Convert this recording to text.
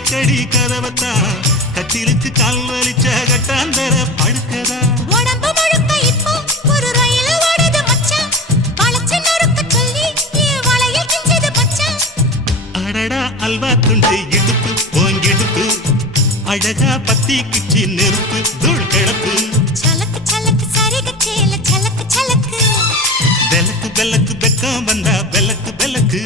அடிக்கடி கதவத்தா கட்டிலுக்கு கால் வலிச்ச கட்டாந்தர படுக்கதா உடம்பு முழுக்க இப்போ ஒரு ரயில் ஓடுது மச்சான் வளைச்சு நறுக்க சொல்லி வளையல் கிஞ்சது மச்சான் அடடா அல்வா துண்டு இடுப்பு போங்கிடுப்பு அழகா பத்தி கிச்சி நெருப்பு தூள் கிளப்பு சலக்கு சலக்கு சரிக சேல சலக்கு சலக்கு வெலக்கு வெலக்கு வெக்கம் வந்தா வெலக்கு வெலக்கு